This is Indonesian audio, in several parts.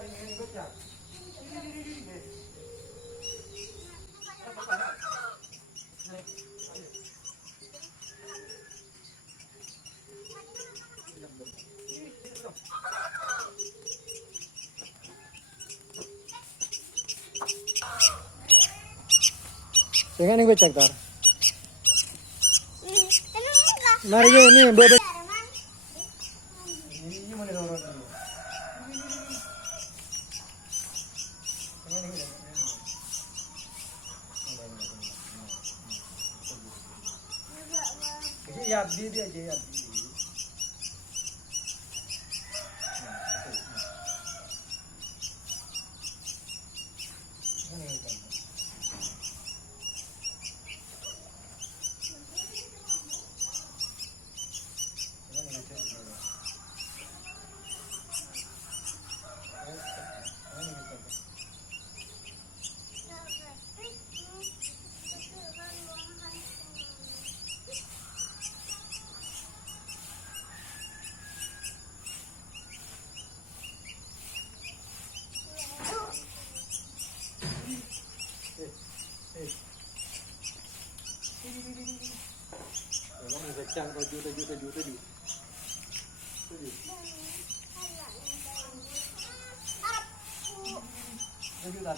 ini gocak. Jangan nih gocak tar. Mari ini buat. Ini mana orang ini? Ini ya abdi dia aja ya abdi.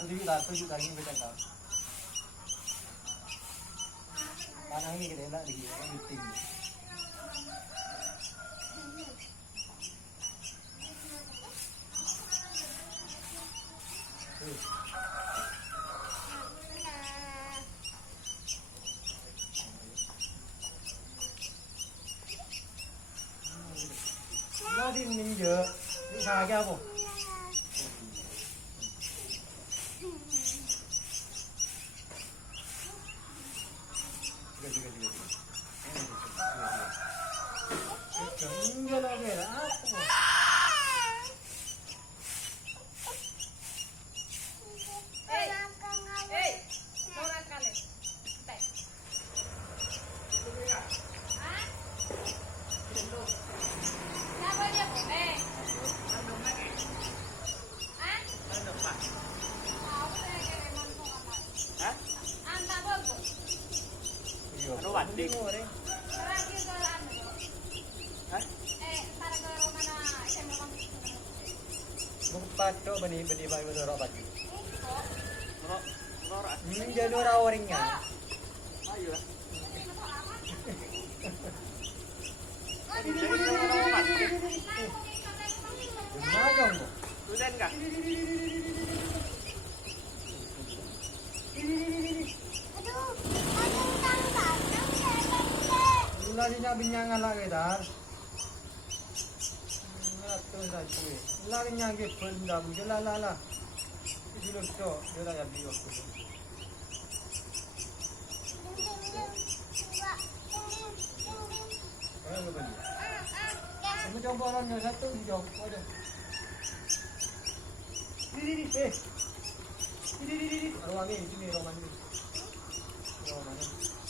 Tujuh. Tujuh ini beda kau. Tanah ini kita nak lagi, kan tinggi. Nó đi mình giờ đi xài ra không? Cứng nó về đã. Ano wanding? Paco bani bayu doro pagi. Ini jadi orangnya. Ayo lah. Gimana dong? Tulen kah? Larinya binyangan lagi dar. Tuh lagi. Larinya gitu benda benda lah. Ini loh cok, dia dah jadi waktu. Kamu coba orangnya satu, jauh ada. Ini, ruang ini, sini ruangan ini. Ruangan ini.